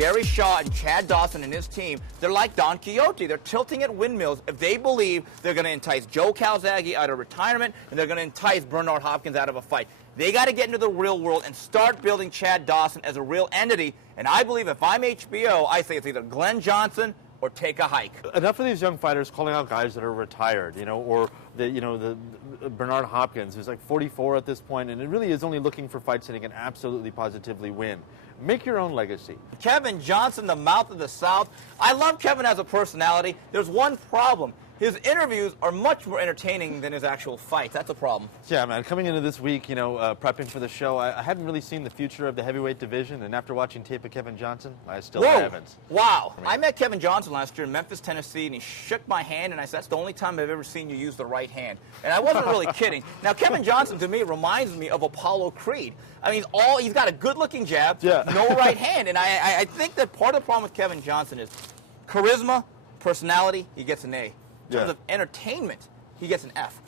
Gary Shaw and Chad Dawson and his team, they're like Don Quixote. They're tilting at windmills if they believe they're going to entice Joe Calzaghe out of retirement and they're going to entice Bernard Hopkins out of a fight. They got to get into the real world and start building Chad Dawson as a real entity. And I believe if I'm HBO, I say it's either Glenn Johnson or take a hike. Enough of these young fighters calling out guys that are retired, or the Bernard Hopkins, who's like 44 at this point, and it really is only looking for fights that he can absolutely positively win. Make your own legacy. Kevin Johnson, the mouth of the South. I love Kevin as a personality. There's one problem. His interviews are much more entertaining than his actual fights. That's a problem. Yeah, man. Coming into this week, prepping for the show, I hadn't really seen the future of the heavyweight division, and after watching tape of Kevin Johnson, I still haven't. Wow. I met Kevin Johnson last year in Memphis, Tennessee, and he shook my hand, and I said, that's the only time I've ever seen you use the right hand. And I wasn't really kidding. Now, Kevin Johnson, to me, reminds me of Apollo Creed. I mean, he's got a good-looking jab, no right hand. And I think that part of the problem with Kevin Johnson is charisma, personality, he gets an A. In terms of entertainment, he gets an F.